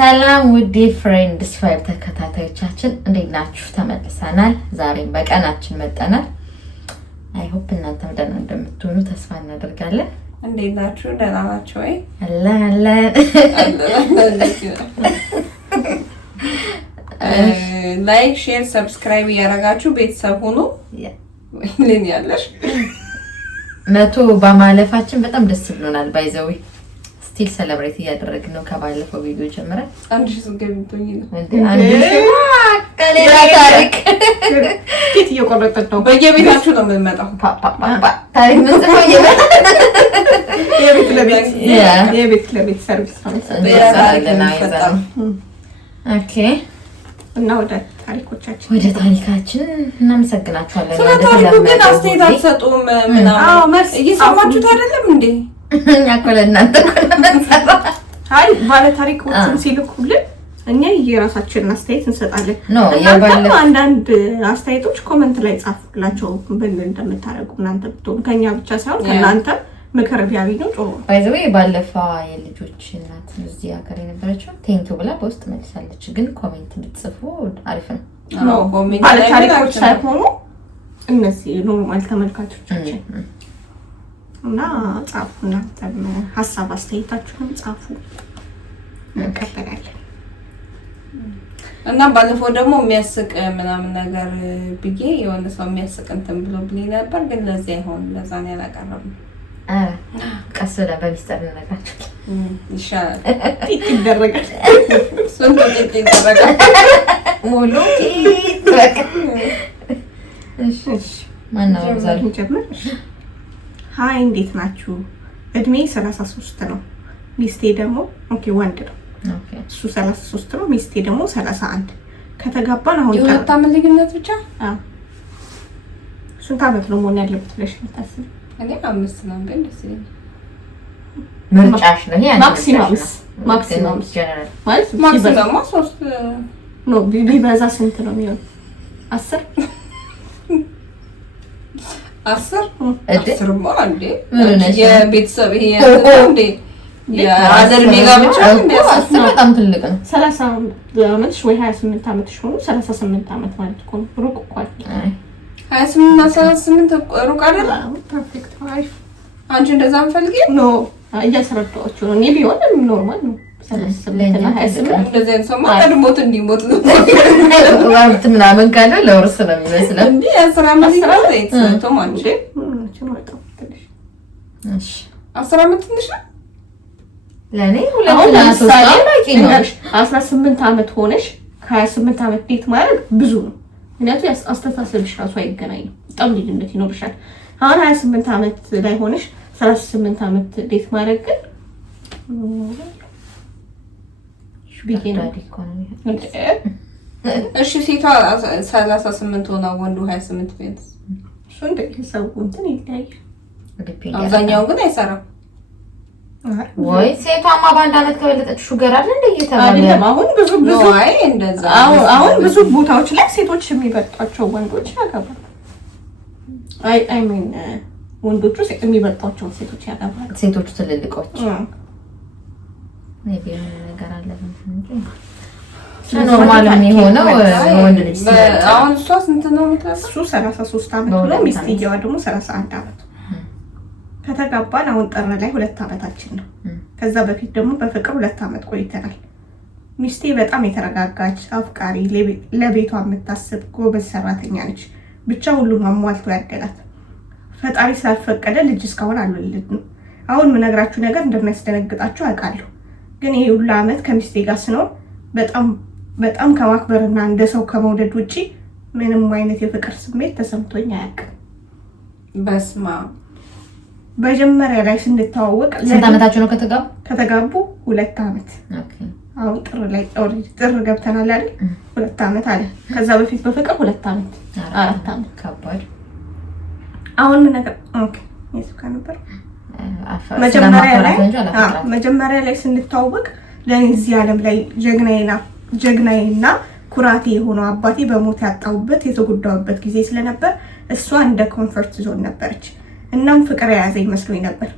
ሰላም ውዴ ፍሬንድስ ፋይቭ ተከታታዮቻችን እንዴት ናችሁ? ተመልሰናል። ዛሬም በቀናችን መጣናል። አይ ሆፕ እናንተም ደህና እንደምትሆኑ ተስፋ እናደርጋለን። እንዴት ናችሁ? ደህና ናችሁ ወይ? አለ ላይክ ሼር ሰብስክራይብ ያደረጋችሁ ቤተሰብ ሁኑ። ምን ያለሽ 100 በማለፋችን በጣም ደስ ብሎናል። ባይዘዊ ስቲል ሴሌብሬት እያደረግን ነው ከባለፈው ቪዲዮ ጀምረን 1000 ስንገቢቶኝ ነው። ከሌላ ታሪክ ኬት እየቆረጠች ነው። በየቤታችሁ ነው የምንመጣው። ታሪክ ምን ጽፈው የቤት ለቤት ሰርቪስ ነው። ኦኬ እና ወደ ታሪካችን እናመሰግናችኋለን። ስለ ታሪኩ ግን አስተያየት አትሰጡም ምናምን እየሰማችሁት አይደለም እንዴ? እኛ እኮ ለእናንተ አይ ባለ ታሪኮችን ሲልኩልን እኛ የራሳችንን አስተያየት እንሰጣለን። እናንተም አንዳንድ አስተያየቶች ኮሜንት ላይ ጻፉላቸው ምን እንደምታደርጉ እናንተ ብትሆኑ ከኛ ብቻ ሳይሆን ከእናንተ ምክር ቢያገኙ ጥሩ ነው። ባይዘው ባለፈው የልጆች እናት እዚህ ሀገር የነበረችው ቴንኪው ብላ በውስጥ መልሳለች። ግን ኮሜንት ብትጽፉ አሪፍ ነው። ባለ ታሪኮች ሳይሆኑ እነዚህ ኖርማል ተመልካቾቻችን እና ጻፉና ሀሳብ አስተያየታችሁንም ጻፉ እንቀበላለን። እና ባለፈው ደግሞ የሚያስቅ ምናምን ነገር ብዬ የሆነ ሰው የሚያስቅ እንትን ብሎ ብለኝ ነበር። ግን ለዚህ አይሆን ለዛ ነው ያላቀረብነው። ቀስ ብለን በሚስጥር እንነግራችሁ ይሻላል። ቲክ ይደረጋል። ሱን ቲክ ይደረጋል። ሙሉ ቲክ እሺ ማነው ዛሬ ጀምር? ሃይ እንዴት ናችሁ? እድሜ 33 ነው። ሚስቴ ደግሞ ወንድ ነው። እሱ 33 ነው። ሚስቴ ደግሞ 31። ከተጋባን አሁን የሁለት ዓመት ልዩነት ብቻ። ስንት ዓመት ነው መሆን ያለበት ብለሽ የምታስብ? እኔ 5 ነው ግን ደስ ይለኛል። ምርጫሽ ነው ይሄ? ማክሲማምስ ጀነራል ማለት ማክሲማም 3 ነው። ቢበዛ ስንት ነው የሚሆነው? 10 10 አንዴ የቤተሰብ ይሄ እንዴ የአዘር ሜጋ ብቻ እንደ 10 በጣም ትልቅ ነው። 30 ዓመትሽ ወይ 28 ዓመትሽ ሆኖ 38 ዓመት ማለት እኮ ነው። ሩቅ እኮ አይደል? 28 እና 38 ሩቅ አይደል? ፐርፌክት አሪፍ። አንቺ እንደዛ ምፈልጊ ነው እያስረዳኋችሁ ነው። እኔ ቢሆን ኖርማል ነው። 38 እና 28 እንደዚህ አይነት ሰው ማለት ሞት እንዲሞት ነው። ወርት ምናምን ካለ ለወርስ ነው የሚመስለው እንዴ 10 ዓመት ይሰራል ቶማንጂ እሺ 10 ዓመት ትንሽ ነው ለኔ። አሁን ለምሳሌ 18 ዓመት ሆነሽ ከ28 ዓመት ዴት ማድረግ ብዙ ነው። ምክንያቱም አስተሳሰብሽ ራሱ አይገናኝም። በጣም ልዩነት ይኖርሻል። አሁን 28 ዓመት ላይ ሆነሽ 38 ዓመት ዴት ማድረግ ግን እሺ ሴቷ 38 ሆና ወንዱ 28 ቢያንስ እሱ እንደየሰው እንትን ይለያያል። አብዛኛው ግን አይሰራም ወይ ሴቷማ በአንድ ዓመት ከበለጠች ሹገር አይደል እንደ እየተባለ አይደለም። አሁን ብዙ አይ እንደዛ አሁን ብዙ ቦታዎች ላይ ሴቶች የሚበልጧቸው ወንዶች ያገባሉ። አይ ሚን ወንዶቹ የሚበልጧቸው ሴቶች ያገባሉ። ሴቶቹ ትልልቆች ሜቢ ነገር አለ እንጂ ኖርማል የሚሆነው ወንድ ልጅ አሁን እሷ ስንት ነው የምትለው? እሱ 33 ዓመት ነው። ሚስትየዋ ደግሞ 31 ዓመት። ከተጋባን አሁን ጥር ላይ 2 ዓመታችን ነው። ከዛ በፊት ደግሞ በፍቅር 2 ዓመት ቆይተናል። ሚስቴ በጣም የተረጋጋች አፍቃሪ፣ ለቤቷ የምታስብ ጎበዝ ሰራተኛ ነች። ብቻ ሁሉም አሟልቶ ያደላት። ፈጣሪ ስላልፈቀደ ልጅ እስካሁን አልወለድንም። አሁን የምነግራችሁ ነገር እንደሚያስደነግጣችሁ አውቃለሁ። ግን ይሄ ሁሉ ዓመት ከሚስቴ ጋር ስኖር በጣም ከማክበርና እንደ ሰው ከመውደድ ውጪ ምንም አይነት የፍቅር ስሜት ተሰምቶኝ አያውቅም። በስማ መጀመሪያ ላይ ስንተዋወቅ ስንት ዓመታችሁ ነው ከተጋቡ? 2 ዓመት። አሁን ጥር ገብተናል አይደል? 2 ዓመት አለ። ከዛ በፊት በፍቅር 2 ዓመት 4 ዓመት ከባድ። አሁን ምን ነገር የሱካ ነበር መጀመሪያ ላይ ስንተዋወቅ ለኔ እዚህ ዓለም ላይ ጀግናዬና ኩራቴ የሆነው አባቴ በሞት ያጣሁበት የተጎዳሁበት ጊዜ ስለነበር እሷ እንደ ኮምፎርት ዞን ነበረች። እናም ፍቅር የያዘኝ መስሎኝ ነበር።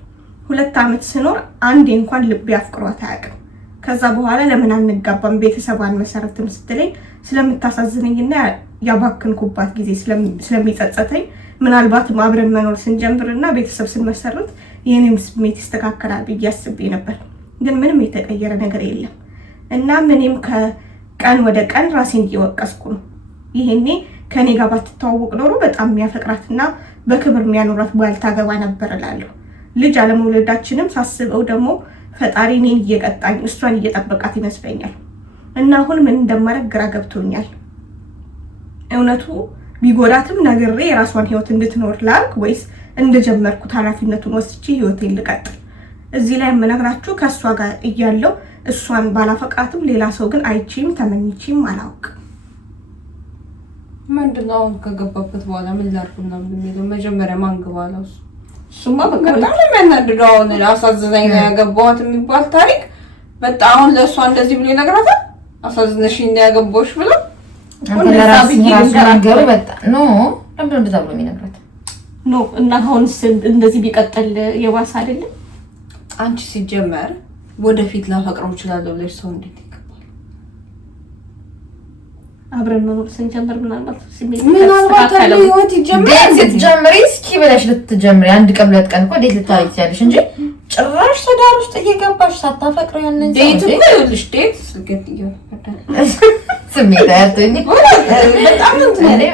2 ዓመት ስኖር አንዴ እንኳን ልቤ አፍቅሯት አያውቅም። ከዛ በኋላ ለምን አንጋባም ቤተሰባን መሰረትም ስትለኝ ስለምታሳዝነኝና ያባክንኩባት ጊዜ ስለሚጸጸተኝ ምናልባትም አብረን መኖር ስንጀምርና ቤተሰብ ስንመሰርት የኔም ስሜት ይስተካከላል ብዬ አስቤ ነበር። ግን ምንም የተቀየረ ነገር የለም እና ምንም ከቀን ወደ ቀን ራሴን እየወቀስኩ ነው። ይሄኔ ከኔ ጋር ባትተዋወቅ ኖሮ በጣም የሚያፈቅራትና በክብር የሚያኖራት ባልታገባ ነበር እላለሁ። ልጅ አለመውለዳችንም ሳስበው ደግሞ ፈጣሪ እኔን እየቀጣኝ እሷን እየጠበቃት ይመስለኛል እና አሁን ምን እንደማደርግ ግራ ገብቶኛል። እውነቱ ቢጎዳትም ነግሬ የራሷን ህይወት እንድትኖር ላድርግ ወይስ እንደጀመርኩት ኃላፊነቱን ወስጄ ህይወቴን ልቀጥል? እዚህ ላይ የምነግራችሁ ከእሷ ጋር እያለው እሷን ባላፈቅራትም ሌላ ሰው ግን አይቼም ተመኝቼም አላውቅም። ምንድነው አሁን ከገባበት በኋላ ምን ላድርግ ምናምን የሚለው መጀመሪያ ማን ገባለው? እሱማ በቃ በጣም የሚያናድደው አሁን አሳዝናኝ ነው ያገባኋት የሚባል ታሪክ በጣም አሁን ለእሷ እንደዚህ ብሎ ይነግራታል። አሳዝነሽኝ ነው ያገባሁሽ ብሎ ነገሩ በጣም ኖ ለምንድነው እንደዛ ብሎ የሚነግራት? ኖ እና አሁን እንደዚህ ቢቀጥል የዋስ አይደለም። አንቺ ሲጀመር ወደፊት ላፈቅረው እችላለሁ ብለሽ ሰው እንዴት ይገባል? አብረን መኖር ስንጀምር ምናልባት ህይወት ይጀምራል። ስትጀምሪ እስኪ ብለሽ ልትጀምሪ አንድ ቀን ሁለት ቀን እኮ ዴት ልታረጊ ትችያለሽ እንጂ ጭራሽ ትዳር ውስጥ እየገባሽ ሳታፈቅረው ያንን ዴት እኮ ይኸውልሽ ዴት ስልኬት ስሜት አያቶኝ በጣም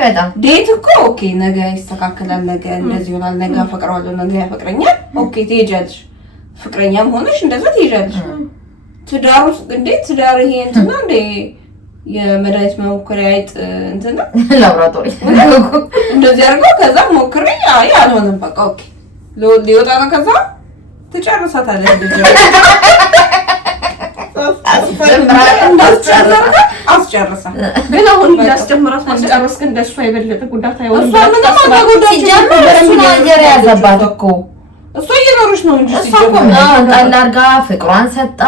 በጣም ዴት እኮ ኦኬ ነገ ይስተካከላል፣ ነገ እንደዚህ ይሆናል፣ ነገ አፈቅረዋለሁ፣ ነገ ያፈቅረኛል። ኦኬ ትሄጃለሽ፣ ፍቅረኛም ሆነሽ እንደዛ ትሄጃለሽ። ትዳር ውስጥ እንዴት ትዳር ይሄ እንትን ነው እንዴ? የመድኃኒት መሞከሪያ አይጥ እንትን ነው ላብራቶሪ እንደዚህ አድርገው ከዛ ሞክሬ አይ አልሆነም በቃ ኦኬ ሊወጣ ነው። ከዛ ትጨርሳታለህ አስጨርሳ ግን አሁን እንዳስጀምራት ማስጨረስ ግን ደሱ አይበለጥ ጉዳት አይወርም። አየር ያዘባት እኮ እሷ እየኖረች ነው እንጂ ጣል አድርጋ ፍቅሯን ሰጣ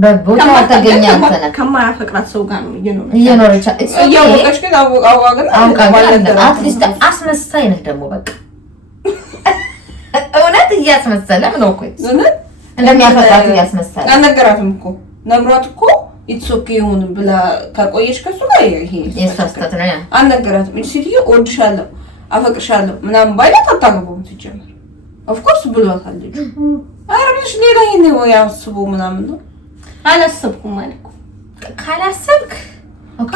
በቦታ ተገኘ። አንተና ከማያፈቅራት ሰው ጋር ነው እየኖረች እያወቀች ግን አትሊስት አስመሳይ ነህ ደግሞ በቃ እውነት እያስመሰለም ነው እኮ እንደሚያፈቅራት እያስመሰለ አልነገራትም እኮ ነግሯት እኮ ኢትስ ኦኬ ይሁን ብላ ከቆየች ከሱ ጋር ይሄ የሷስተት ነው ያ አልነገራትም። እሺ ሲቲዮ እወድሻለሁ አፈቅርሻለሁ ምናምን ባይላት አታገባውም ሲጀመር ኦፍ ኮርስ ብሏታል ልጅ አረብሽ ሌላ ይሄን ያስቡ ምናምን ነው አላሰብኩም ማለት ነው። ካላሰብክ ኦኬ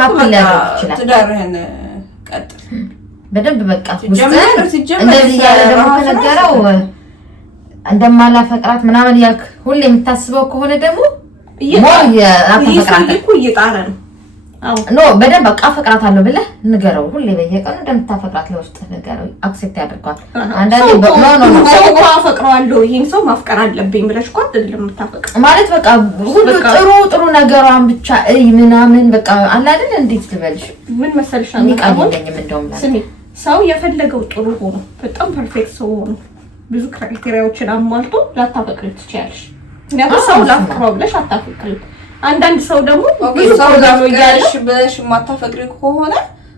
ሀፕል ይችላል ትዳርህን ቀጥል በደንብ በቃ እንደዚህ ያለ ደግሞ ከነገረው እንደማላፈቅራት ምናምን ያልክ ሁሌ የምታስበው ከሆነ ደግሞ አፈቅራት እኮ እየጣረ ነው። አዎ ኖ በደንብ በቃ አፈቅራታለሁ ብለህ ንገረው። ሁሌ በየቀኑ እንደምታፈቅራት ለውስጥ ንገረው። አክሴፕት ያድርጓል። አንዳንዴ ኖ ሰው አፈቅረዋለሁ ይሄን ሰው ማፍቀር አለብኝ ብለሽ እኮ አይደለም የምታፈቅር ማለት በቃ ሁሉ ጥሩ ነገሯን ብቻ ምናምን በቃ አለ አይደል? እንዴት ልበልሽ ምን መሰልሽ አንቀልኝም እንደውም ስሚ ሰው የፈለገው ጥሩ ሆኖ በጣም ፐርፌክት ሰው ሆኖ ብዙ ክራይቴሪያዎችን አሟልቶ ላታፈቅሪ ትችያለሽ። ምክንያቱም ሰው ላፍቅረው ብለሽ አታፈቅሪ። አንዳንድ ሰው ደግሞ ሰው ላፍቅረሽ ብለሽ ማታፈቅሪ ከሆነ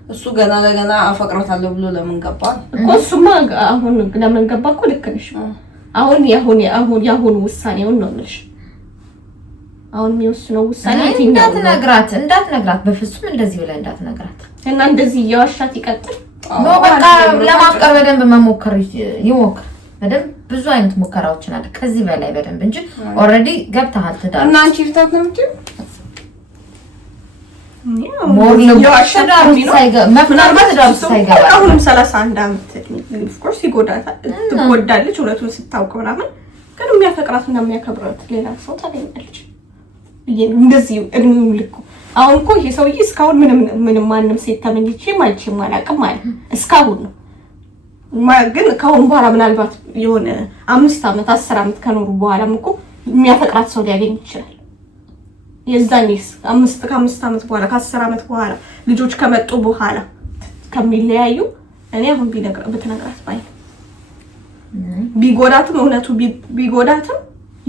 እሱ ገና ለገና አፈቅራታለሁ ብሎ ለምን ገባ እኮ እሱማ አሁን ለምን ገባ እኮ ልክ ነሽ። አሁን ያሁን ውሳኔውን ነው የምልሽ። አሁን የሚወስነው ውሳኔ የትኛው እንዳትነግራት በፍጹም እንደዚህ ብለህ እንዳትነግራት እና እንደዚህ እያዋሻት ይቀጥል ነው በቃ ለማፍቀር በደንብ መሞከር ይሞክር። በደንብ ብዙ አይነት ሙከራዎችን አለ ከዚህ በላይ በደንብ እንጂ ኦሬዲ ገብተሃል ትዳር እና አንቺ ፍታት ነው የምትይው ሞርልም ትዳር ሳይገባ አሁንም 31 ዓመት ኦፍ ኮርስ ይጎዳታል ትጎዳለች እውነቱን ስታውቅ ምናምን ግን የሚያፈቅራትና የሚያከብራት ሌላ ሰው ታገኛለች። እንደዚህ እድሜው ልኩ አሁን እኮ ይሄ ሰውዬ እስካሁን ምንም ማንም ሴት ተመኝቼም አይቼም አላውቅም ማለት እስካሁን ነው። ግን ከአሁን በኋላ ምናልባት የሆነ 5 ዓመት 10 ዓመት ከኖሩ በኋላም እኮ የሚያፈቅራት ሰው ሊያገኝ ይችላል። የዛኔስ ከ5 ዓመት በኋላ ከ10 ዓመት በኋላ ልጆች ከመጡ በኋላ ከሚለያዩ እኔ አሁን ብትነግራት ባይ ቢጎዳትም እውነቱ ቢጎዳትም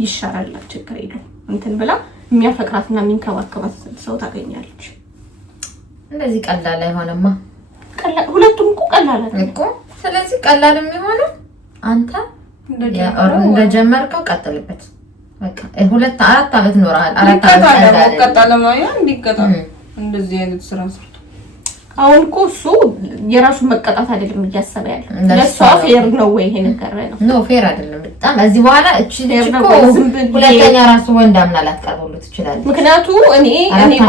ይሻላል ችግር የለውም እንትን ብላ የሚያፈቅራትና የሚንከባከባት ሰው ታገኛለች። እንደዚህ ቀላል አይሆንማ። ሁለቱም እኮ ቀላል እኮ ስለዚህ ቀላል የሚሆነው አንተ እንደጀመርከው ቀጥልበት። በቃ 4 ዓመት ኖረሃል። 4 ዓመት እንደዚህ አይነት ስራ ሰርቶ አሁን እኮ እሱ የራሱን መቀጣት አይደለም እያሰበ ያለው ለሷ ፌር ነው ወይ ይሄ ነገር ነው? ኖ ፌር አይደለም በጣም። እዚህ በኋላ እቺ እኮ ሁለተኛ ራሱ ወንድ አምና ላትቀርበሉ ትችላለች። ምክንያቱም እኔ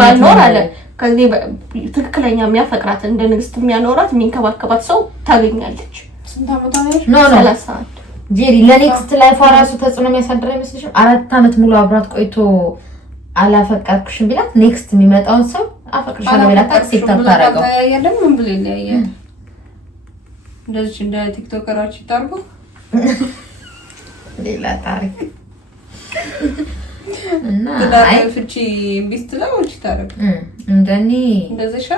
ባልኖር አለ ከዚህ ትክክለኛ የሚያፈቅራት እንደ ንግስት የሚያኖራት የሚንከባከባት ሰው ታገኛለች። ስንት ዓመት አለሽ? ኖ 30 ጄሪ ለኔክስት ላይፍ ራሱ ተጽዕኖ የሚያሳድር አይመስልሽም? 4 ዓመት ሙሉ አብራት ቆይቶ አላፈቀርኩሽም ቢላት ኔክስት የሚመጣውን ሰው አፈቅርሻለሁ ቢላት አክሴፕት አታረገው። ያያለም ምን ብለ ያያል እንደዚህ እንደ ቲክቶከሮች ይታርጉ ሌላ ታሪክ እና አይ ፍቺ ቢስት ነው እቺ ታረግ እንደኔ እንደዚህ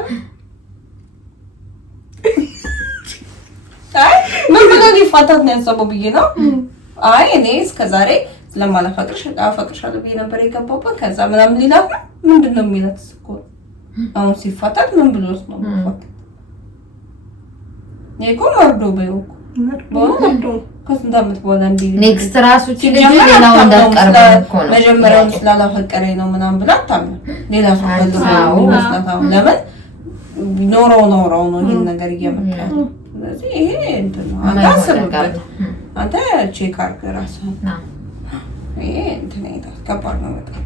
አይ ምን ብለ ሊፋታት ነው ያሰበው ብዬ ነው። አይ እኔ እስከዛሬ ስለማላፈቅርሽ አፈቅርሻለሁ ብዬ ነበር የገባሁበት። ከዛ ምናምን ሊላ ምንድነው የሚላት እኮ አሁን ሲፋታት ምን ብሎስ ነው ማለት ነው መርዶ በይው በወንዶ ከስንት ዓመት በኋላ እንዴ ኔክስት ራሱ ልጅ ሌላው እንዳቀርበው እኮ ነው መጀመሪያው ስላላፈቀረኝ ነው ምናምን ብላ ታምን ሌላ ሰው ፈልጋው መስላታው ለምን ኖሮ ነው ይሄን ነገር እየመጣ ስለዚህ ይሄ እንትን ነው አታስብበት አንተ ቼክ አድርግ ራስህን ይሄ እንትን ከባድ ነው በጣም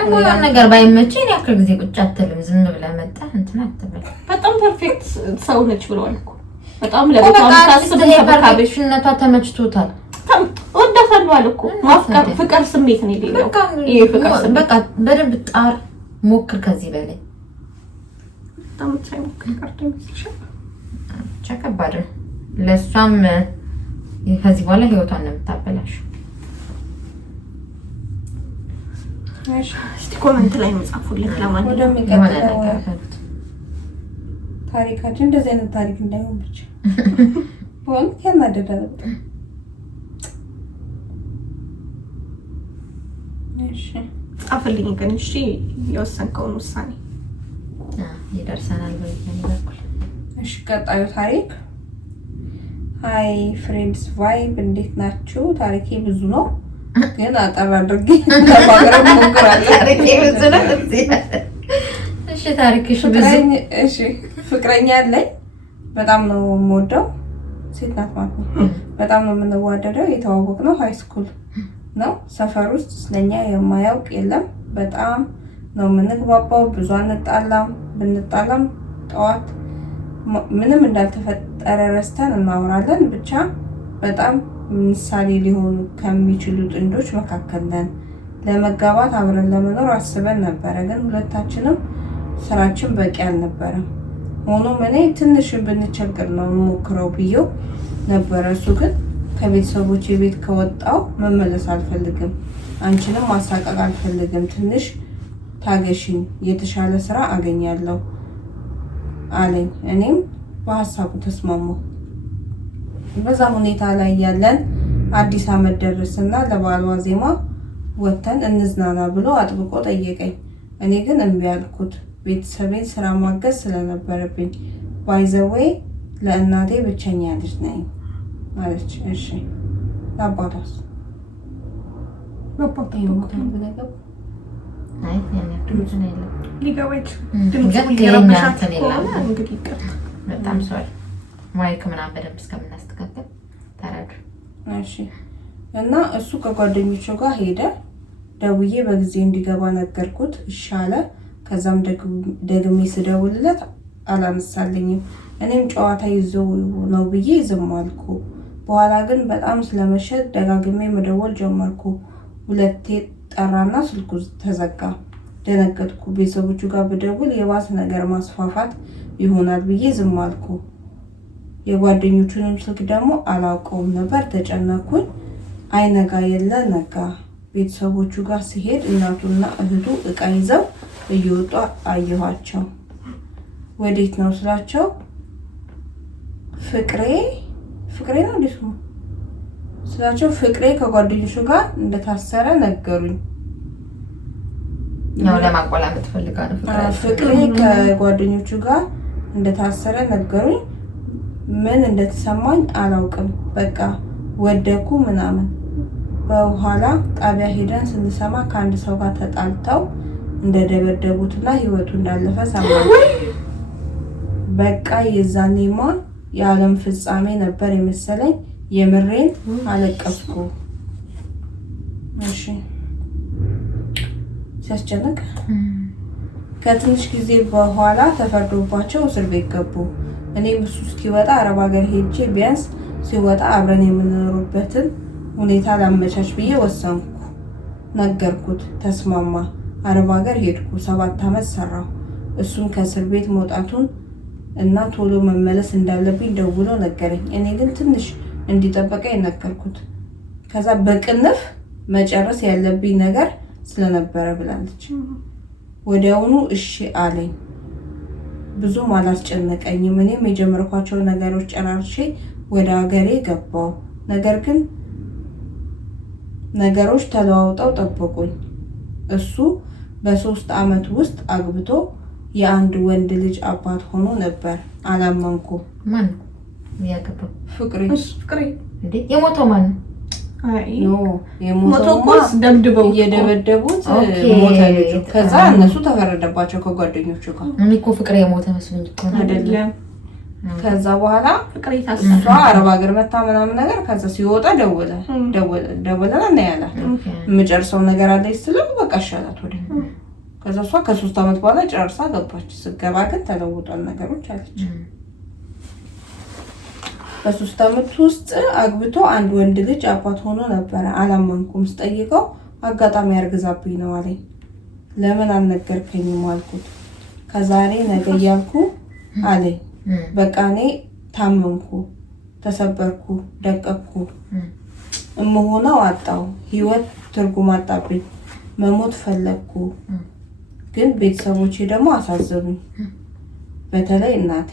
አንጎላ ነገር ባይመቸኝ ያክል ጊዜ ቁጭ አትልም ዝም ብለህ መጣ እንትን አትበል በጣም ፐርፌክት ሰው ነች ብለዋል እኮ በጣም ለበጣም ታስብ ተበካብሽነቷ ተመችቶታል ወደፈሏል እኮ ማፍቀር ፍቅር ስሜት ነው ይሄ ይሄ ፍቅር ስሜት በቃ በደንብ ጣር ሞክር ከዚህ በላይ በጣም ሳይሞክር ቀርቶ ይችላል ከባድ ነው ለሷም ከዚህ በኋላ ህይወቷን ነው የምታበላሽ። እስቲ ኮሜንት ላይ መጻፉልኝ ለማንኛውም ታሪካችን እንደዚህ አይነት ታሪክ እንዳይሆን ብቻ ወንድ ያናደዳል። እሺ ጻፍልኝ ግን እሺ የወሰንከውን ውሳኔ ይደርሰናል በሚበኩል። እሺ ቀጣዩ ታሪክ ሃይ ፍሬንድስ ቫይብ እንዴት ናችሁ? ታሪኬ ብዙ ነው ግን አጠር አድርጌ ለማቅረብ ሞክራለሁ። ታሪኬ ብዙ ነው። እሺ ታሪክሽ ብዙ። እሺ ፍቅረኛ አለኝ በጣም ነው የምወደው ሴት ናት ማለት ነው። በጣም ነው የምንዋደደው። የተዋወቅነው ሃይ ስኩል ነው። ሰፈር ውስጥ ስለኛ የማያውቅ የለም። በጣም ነው የምንግባባው። ብዙ አንጣላም። ብንጣላም ጠዋት ምንም እንዳልተፈጠረ ረስተን እናወራለን። ብቻ በጣም ምሳሌ ሊሆኑ ከሚችሉ ጥንዶች መካከል ነን። ለመጋባት አብረን ለመኖር አስበን ነበረ፣ ግን ሁለታችንም ስራችን በቂ አልነበረም። ሆኖም እኔ ትንሽ ብንቸገር ነው ሞክረው ብዬው ነበረ። እሱ ግን ከቤተሰቦቼ ቤት ከወጣው መመለስ አልፈልግም፣ አንቺንም ማሳቀቅ አልፈልግም፣ ትንሽ ታገሽኝ፣ የተሻለ ስራ አገኛለሁ አለኝ። እኔም በሀሳቡ ተስማማሁ። በዛ ሁኔታ ላይ ያለን አዲስ አመት ደረሰና ለበዓል ዋዜማ ወተን እንዝናና ብሎ አጥብቆ ጠየቀኝ። እኔ ግን እምቢ አልኩት። ቤተሰቤን ስራ ማገዝ ስለነበረብኝ ባይዘዌይ ለእናቴ ብቸኛ ልጅ ነኝ አለች። እሺ ለአባቷስ? በጣም ሶሪ ማይክ ምናምን በደንብ እስከምናስተካከል ተረዱ። እሺ እና እሱ ከጓደኞቹ ጋር ሄደ። ደውዬ በጊዜ እንዲገባ ነገርኩት። ይሻለ ከዛም ደግሜ ስደውልለት አላነሳልኝም። እኔም ጨዋታ ይዘው ነው ብዬ ዝም አልኩ። በኋላ ግን በጣም ስለመሸ ደጋግሜ መደወል ጀመርኩ። ሁለቴ ጠራና ስልኩ ተዘጋ። ደነገጥኩ። ቤተሰቦቹ ጋር ብደውል የባሰ ነገር ማስፋፋት ይሆናል ብዬ ዝም አልኩ። የጓደኞቹንም ስልክ ደግሞ አላውቀውም ነበር። ተጨነኩኝ። አይነጋ የለ ነጋ። ቤተሰቦቹ ጋር ሲሄድ እናቱና እህቱ እቃ ይዘው እየወጡ አየኋቸው። ወዴት ነው ስላቸው ፍቅሬ ነው እንዴ ስላቸው ፍቅሬ ከጓደኞቹ ጋር እንደታሰረ ነገሩኝ። ነው ለማቆላመጥ ፈልጋ ነው ፍቅሬ ከጓደኞቹ ጋር እንደታሰረ ነገሩኝ። ምን እንደተሰማኝ አላውቅም። በቃ ወደኩ ምናምን በኋላ ጣቢያ ሄደን ስንሰማ ከአንድ ሰው ጋር ተጣልተው እንደደበደቡትና ህይወቱ እንዳለፈ ሰማን። በቃ የዛኔማ የዓለም ፍጻሜ ነበር የመሰለኝ። የምሬን አለቀስኩ። እሺ ሲያስጨንቅ። ከትንሽ ጊዜ በኋላ ተፈርዶባቸው እስር ቤት ገቡ። እኔም እሱ እስኪወጣ አረብ ሀገር ሄጄ ቢያንስ ሲወጣ አብረን የምንኖርበትን ሁኔታ ላመቻች ብዬ ወሰንኩ። ነገርኩት፣ ተስማማ። አረብ ሀገር ሄድኩ። 7 ዓመት ሰራሁ። እሱም ከእስር ቤት መውጣቱን እና ቶሎ መመለስ እንዳለብኝ ደውሎ ነገረኝ። እኔ ግን ትንሽ እንዲጠበቀኝ ነገርኩት። ከዛ በቅንፍ መጨረስ ያለብኝ ነገር ስለነበረ ብላለች። ወዲያውኑ እሺ አለኝ። ብዙም አላስጨነቀኝም። እኔም የጀመርኳቸው ነገሮች ጨራርሼ ወደ ሀገሬ ገባሁ። ነገር ግን ነገሮች ተለዋውጠው ጠበቁኝ። እሱ በ3 ዓመት ውስጥ አግብቶ የአንድ ወንድ ልጅ አባት ሆኖ ነበር። አላመንኩም። ማን ያገባው? ፍቅሬ እንዴ? የሞተው ማን ነው? ኖ የሞተው ደብድበው እየደበደቡት ሞተ ልጁ። ከዛ እነሱ ተፈረደባቸው ከጓደኞቹ ጋር። እኔ እኮ ፍቅሬ የሞተ መስሎኝ እኮ አይደለም። ከዛ በኋላ ፍቅሬ እሷ አረብ ሀገር መታ ምናምን ነገር። ከዛ ሲወጣ ደወለና እና ያላት የምጨርሰው ነገር አለ ስለው በቃ ሻላት ወደ ከዛ እሷ ከ3 ዓመት በኋላ ጨርሳ ገባች። ስገባ ግን ተለውጧል ነገሮች አለች። በ3 ዓመት ውስጥ አግብቶ አንድ ወንድ ልጅ አባት ሆኖ ነበረ። አላመንኩም። ስጠይቀው አጋጣሚ አርግዛብኝ ነው አለኝ። ለምን አልነገርከኝም አልኩት። ከዛሬ ነገ እያልኩ አለኝ። በቃ እኔ ታመምኩ፣ ተሰበርኩ፣ ደቀቅኩ። እምሆነው አጣው። ህይወት ትርጉም አጣብኝ። መሞት ፈለግኩ። ግን ቤተሰቦቼ ደግሞ አሳዘኑኝ። በተለይ እናቴ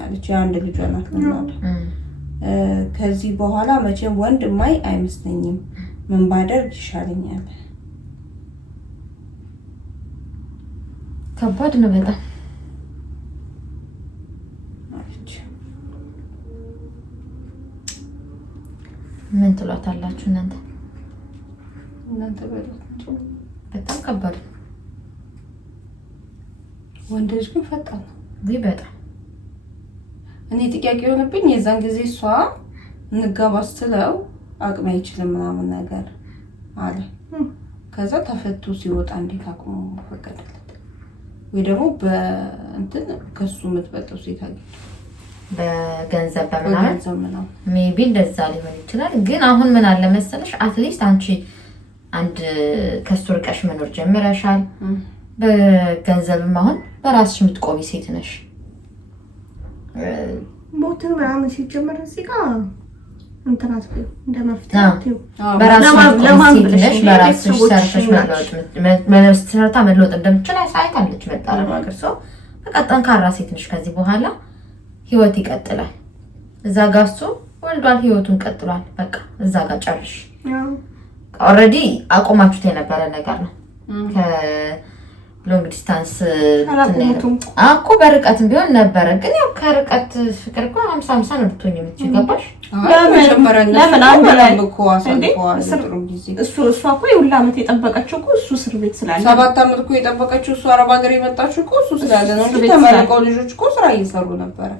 አለች። የአንድ ልጇ ናት እናቷ። ከዚህ በኋላ መቼም ወንድ ማይ አይመስለኝም። ምን ባደርግ ይሻለኛል? ከባድ ነው በጣም አለች። ምን ትሏታላችሁ እናንተ? እናንተ በሉት። በጣም ከባድ ነው። ወንድ ልጅ ግን ፈጣን ነው ወይ? በጣም እኔ ጥያቄ የሆነብኝ የዛን ጊዜ እሷ እንጋባ ስትለው አቅሜ አይችልም ምናምን ነገር አለ። ከዛ ተፈቶ ሲወጣ እንዴት አቅሙ ፈቀደለት? ወይ ደግሞ በእንትን ከሱ የምትበልጠው ሴት አለ በገንዘብ በምናምን ሜቢ እንደዛ ሊሆን ይችላል። ግን አሁን ምን አለ መሰለሽ አትሊስት አንቺ አንድ ከሱ ርቀሽ መኖር ጀምረሻል። በገንዘብም አሁን በራስሽ የምትቆሚ ሴት ነሽ። ሞትን ምናምን ሲጀመር እዚህ ጋር እንትናት እንደመፍትሄ በራስሽ ሰርተሽ ሰርታ መለወጥ እንደምትችል አይታለች። መጣረም ሀገር ሰው በቃ ጠንካራ ሴት ነሽ። ከዚህ በኋላ ህይወት ይቀጥላል። እዛ ጋር እሱ ወልዷል፣ ህይወቱን ቀጥሏል። በቃ እዛ ጋር ጨርሽ። ኦልሬዲ አቆማችሁት የነበረ ነገር ነው። ሎንግ ዲስታንስ እኮ በርቀትም ቢሆን ነበረ። ግን ያው ከርቀት ፍቅር እኮ 50-50 ነው ልትሆኝ የምትችል ገባሽ? እሷ እኮ የሁላ ዓመት የጠበቀችው እኮ እሱ እስር ቤት ስላለ 7 ዓመት እኮ የጠበቀችው እሱ አረብ ሀገር የመጣችው እኮ እሱ ስላለ ነው እንጂ ተመርቀው ልጆች እኮ ስራ እየሰሩ ነበረ።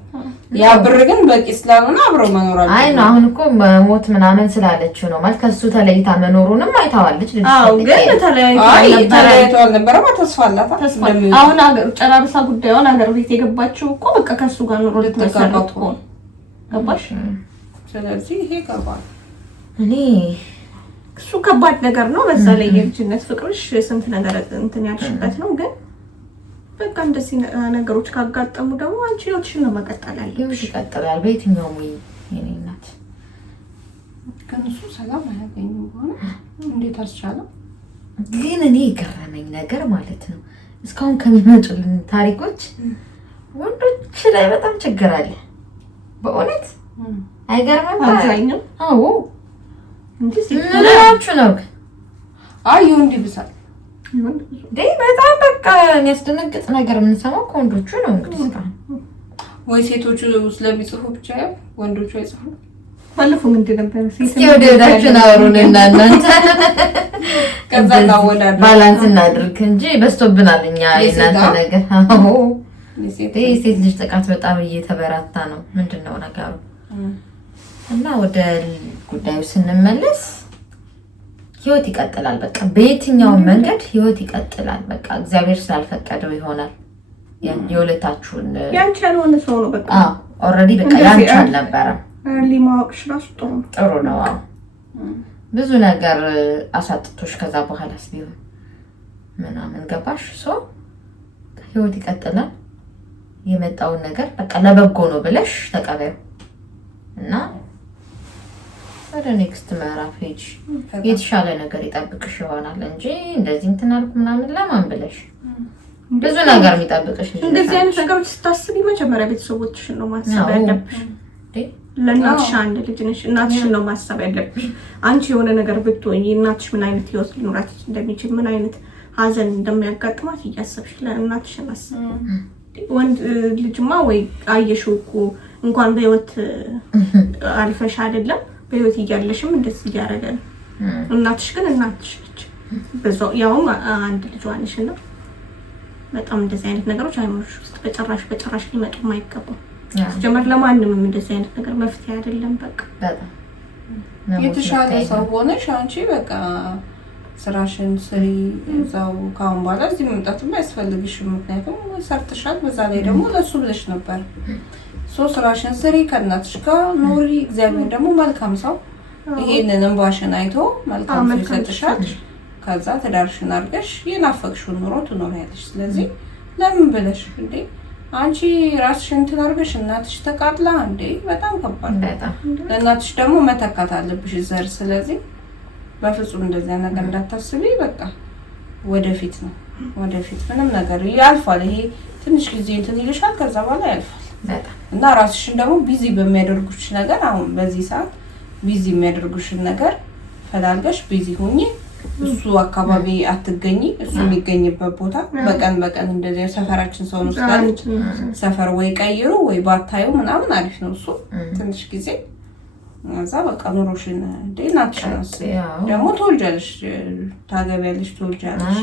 ያ ብር ግን በቂ ስላልሆነ አብረው መኖር አለ። አይ ነው አሁን እኮ ሞት ምናምን ስላለችው ነው ማለት ከሱ ተለይታ መኖሩንም አይታዋለች። ልጅ ግን ተለያይተዋል ነበረ ተስፋ አላት። አሁን ጨራርሳ ጉዳዩን ሀገር ቤት የገባችው እኮ በቃ ከሱ ጋር ኑሮ ልትመሰረት እኮ ገባሽ? ስለዚህ ይሄ ከባድ እኔ እሱ ከባድ ነገር ነው። በዛ ላይ የልጅነት ፍቅርሽ ስንት ነገር እንትን ያልሽበት ነው። ግን በቃ እንደዚህ ነገሮች ካጋጠሙ ደግሞ አንቺ ህይወትሽን ነው መቀጠል ያለብሽ። ይቀጥላል በየትኛውም የኔ እናት። ግን እሱ ሰላም አያገኝም ሆነ እንዴት አስቻለው? ግን እኔ የገረመኝ ነገር ማለት ነው እስካሁን ከሚመጡልን ታሪኮች ወንዶች ላይ በጣም ችግር አለ። በእውነት አይገርምም? አብዛኛው አዎ ምንላችሁ ነው? አይ ወንድ ይብሳል በጣም በቃ የሚያስደነግጥ ነገር የምንሰማው ከወንዶቹ ነው። እንግዲህ እስካሁን ወይ ሴቶቹ ስለሚጽፉ ብቻ ወንዶቹ አይጽፉም። ባለፈው ምንድን ነበር እስኪ ወደ ወዳችን አውሩንና እናንተ ከዛ እናወዳለን ባላንስ እናድርግ እንጂ በዝቶብናል እኛ የእናንተ ነገር። አዎ ሴት ልጅ ጥቃት በጣም እየተበራታ ነው። ምንድን ነው ነገሩ? እና ወደ ጉዳዩ ስንመለስ ህይወት ይቀጥላል። በቃ በየትኛውም መንገድ ህይወት ይቀጥላል። በቃ እግዚአብሔር ስላልፈቀደው ይሆናል። የሁለታችሁን ያንቺ ያልሆነ ሰው ነው በቃ ኦልሬዲ በቃ ያንቺ አልነበረም። ሊማወቅሽ ራሱ ጥሩ ነው። አዎ ብዙ ነገር አሳጥቶሽ ከዛ በኋላስ ቢሆን ምናምን ገባሽ። ህይወት ይቀጥላል። የመጣውን ነገር በቃ ለበጎ ነው ብለሽ ተቀበዩ እና ወደ ኔክስት ምዕራፍ ሂጂ። የተሻለ ነገር ይጠብቅሽ ይሆናል እንጂ እንደዚህ እንትን አልኩ ምናምን ለማን ብለሽ ብዙ ነገር የሚጠብቅሽ ልጅ። እንደዚህ አይነት ነገሮች ስታስቢ መጀመሪያ ቤተሰቦችሽን ነው ማሰብ ያለብሽ። ለእናትሽ አንድ ልጅ ነሽ፣ እናትሽን ነው ማሰብ ያለብሽ። አንቺ የሆነ ነገር ብትሆኚ እናትሽ ምን አይነት ህይወት ሊኖራት እንደሚችል ምን አይነት ሀዘን እንደሚያጋጥማት እያሰብሽ ለእናትሽን አስቢ። ወንድ ልጅማ ወይ አየሽው እኮ እንኳን በህይወት አልፈሽ አይደለም በህይወት እያለሽም እንደዚህ እያደረገ ነው። እናትሽ ግን እናትሽ ነች። በዛው ያውም አንድ ልጅ ዋንሽ ነው። በጣም እንደዚህ አይነት ነገሮች አይኖርሽ ውስጥ በጭራሽ ሊመጡ የማይገባው ጀመር። ለማንንም እንደዚህ አይነት ነገር መፍትሄ አይደለም። በቃ በጣም የተሻለ ሰው ሆነሽ አንቺ በቃ ስራሽን ስሪ። እዛው ካሁን በኋላ እዚህ መምጣትም አያስፈልግሽም። ምክንያቱም ሰርተሻል። በዛ ላይ ደግሞ ለሱ ብለሽ ነበር። ስራሽን ስሪ፣ ከእናትሽ ጋር ኖሪ። እግዚአብሔር ደግሞ መልካም ሰው ይሄንን እንባሽን አይቶ መልካም ሰው ይሰጥሻል። ከዛ ትዳርሽን አድርገሽ የናፈቅሽውን ኑሮ ትኖሪያለሽ። ስለዚህ ለምን ብለሽ እንዴ አንቺ ራስሽን ትናርገሽ እናትሽ ተቃጥላ እንዴ በጣም ከባድ ነው። ለእናትሽ ደግሞ መተካት አለብሽ ዘር። ስለዚህ በፍጹም እንደዚያ ነገር እንዳታስቢ። በቃ ወደፊት ነው ወደፊት ምንም ነገር ያልፋል። ይሄ ትንሽ ጊዜ እንትን ይልሻል፣ ከዛ በኋላ ያልፋል። እና ራስሽን ደግሞ ቢዚ በሚያደርጉሽ ነገር አሁን በዚህ ሰዓት ቢዚ የሚያደርጉሽን ነገር ፈላልገሽ ቢዚ ሁኚ። እሱ አካባቢ አትገኚ። እሱ የሚገኝበት ቦታ በቀን እንደዚህ ሰፈራችን ሰው ነው ስላለች ሰፈር ወይ ቀይሩ ወይ ባታዩ ምናምን አሪፍ ነው። እሱ ትንሽ ጊዜ እዛ በቃ ኑሮሽን እናትሽን ደግሞ ትወልጃለሽ፣ ታገቢያለሽ፣ ትወልጃለሽ፣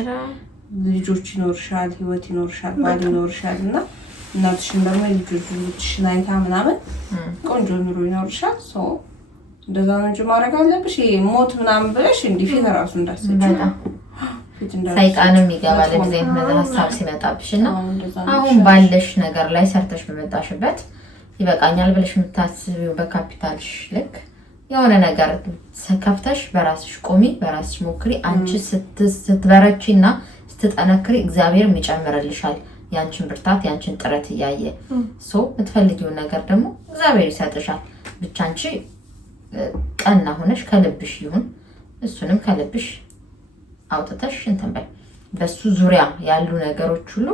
ልጆች ይኖርሻል፣ ህይወት ይኖርሻል፣ ባል ይኖርሻል እና እናትሽን ደግሞ ልጆችሽን አይታ ምናምን ቆንጆ ኑሮ ይኖርሻል። እንደዛ ነው እንጂ ማድረግ አለብሽ። ይሄ ሞት ምናምን ብለሽ እንዲህ ፊት እራሱ እንዳትሰጪ። ሰይጣንም ይገባል ጊዜ ሀሳብ ሲመጣብሽ እና አሁን ባለሽ ነገር ላይ ሰርተሽ በመጣሽበት ይበቃኛል ብለሽ የምታስቢው በካፒታልሽ ልክ የሆነ ነገር ከፍተሽ በራስሽ ቆሚ፣ በራስሽ ሞክሪ። አንቺ ስትበረቺ እና ስትጠነክሪ እግዚአብሔር ይጨምርልሻል። ያንቺን ብርታት ያንቺን ጥረት እያየ የምትፈልጊውን ነገር ደግሞ እግዚአብሔር ይሰጥሻል። ብቻ አንቺ ቀና ሆነሽ ከልብሽ ይሁን እሱንም ከልብሽ አውጥተሽ እንትን በይ። በሱ ዙሪያ ያሉ ነገሮች ሁሉ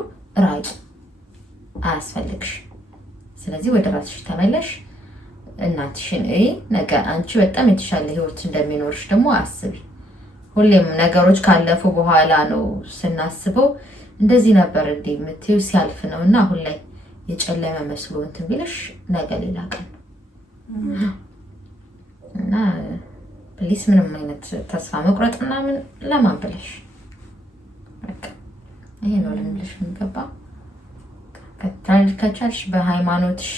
ራቂ፣ አያስፈልግሽ። ስለዚህ ወደ ራስሽ ተመለሽ። እናትሽን ነገ አንቺ በጣም የተሻለ ህይወት እንደሚኖርሽ ደግሞ አስቢ። ሁሌም ነገሮች ካለፉ በኋላ ነው ስናስበው እንደዚህ ነበር እንዴ የምትይው ሲያልፍ ነው። እና አሁን ላይ የጨለመ መስሎ እንትን ቢልሽ ነገ ሌላ ቀን እና ፕሊስ ምንም አይነት ተስፋ መቁረጥ ምናምን ለማን ብለሽ በቃ ይሄ ነው ልንልሽ የሚገባ። ከቻልሽ በሃይማኖትሽ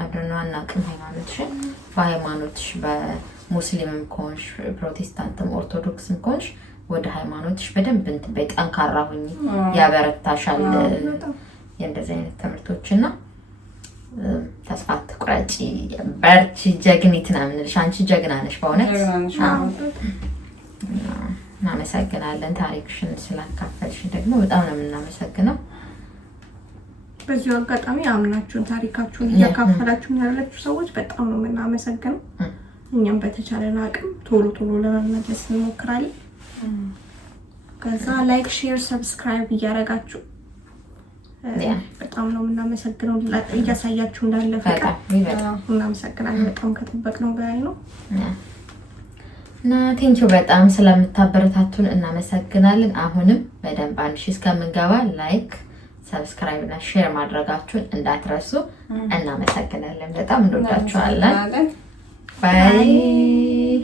አድርና አናውቅም ሃይማኖትሽን በሃይማኖትሽ በሙስሊምም ከሆንሽ ፕሮቴስታንትም ኦርቶዶክስም ከሆንሽ ወደ ሃይማኖትሽ በደንብ እንትን በይ፣ ጠንካራ ሁኚ፣ ያበረታሻል የእንደዚህ አይነት ትምህርቶችና ተስፋ አትቁረጪ፣ በርቺ፣ ጀግኒት ነው የምንልሽ። አንቺ ጀግና ነሽ በእውነት። እናመሰግናለን ታሪክሽን ስላካፈልሽ ደግሞ በጣም ነው የምናመሰግነው። በዚሁ አጋጣሚ አምናችሁን ታሪካችሁን እያካፈላችሁን ያላችሁ ሰዎች በጣም ነው የምናመሰግነው። እኛም በተቻለን አቅም ቶሎ ለመመለስ እንሞክራለን። ከዛ ላይክ፣ ሼር፣ ሰብስክራይብ እያደረጋችሁ በጣም ነው የምናመሰግነው። እያሳያችሁ እንዳለ ፍቅር እናመሰግናለን። በጣም ከጠበቅነው በላይ ነው እና ቴንኪው በጣም ስለምታበረታቱን እናመሰግናለን። አሁንም በደንብ 1000 እስከምንገባ ላይክ፣ ሰብስክራይብ እና ሼር ማድረጋችሁን እንዳትረሱ። እናመሰግናለን። በጣም እንወዳችኋለን። ባይ